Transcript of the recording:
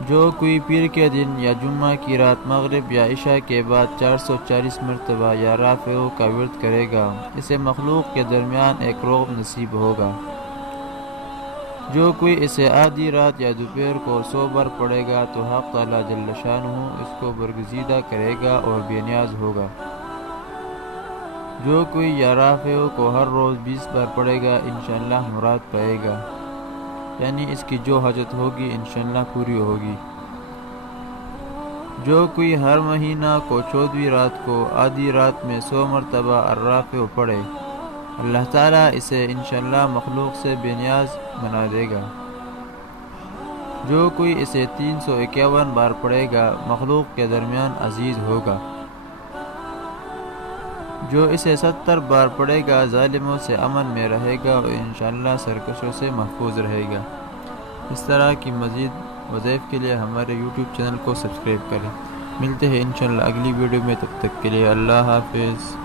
جو کوئی پیر کے دن یا جمعہ کی رات مغرب یا عشاء کے بعد 440 مرتبہ یا رافع کا ورد کرے گا، اسے مخلوق کے درمیان ایک رعب نصیب ہوگا۔ جو کوئی اسے آدھی رات یا دوپہر کو 100 بار پڑھے گا تو حق تعالیٰ جل شانہ اس کو برگزیدہ کرے گا اور بے نیاز ہوگا۔ جو کوئی یا رافع کو ہر روز 20 بار پڑھے گا انشاءاللہ مراد پائے گا، یعنی اس کی جو حاجت ہوگی انشاءاللہ پوری ہوگی۔ جو کوئی ہر مہینہ کو 14ویں رات کو آدھی رات میں 100 مرتبہ الرافع پڑھے، اللہ تعالیٰ اسے انشاءاللہ مخلوق سے بے نیاز بنا دے گا۔ جو کوئی اسے 351 بار پڑھے گا مخلوق کے درمیان عزیز ہوگا۔ جو اسے 70 بار پڑھے گا ظالموں سے امن میں رہے گا اور انشاءاللہ سرکشوں سے محفوظ رہے گا۔ اس طرح کی مزید وظائف کے لیے ہمارے یوٹیوب چینل کو سبسکرائب کریں۔ ملتے ہیں انشاءاللہ اگلی ویڈیو میں، تب تک کے لیے اللہ حافظ۔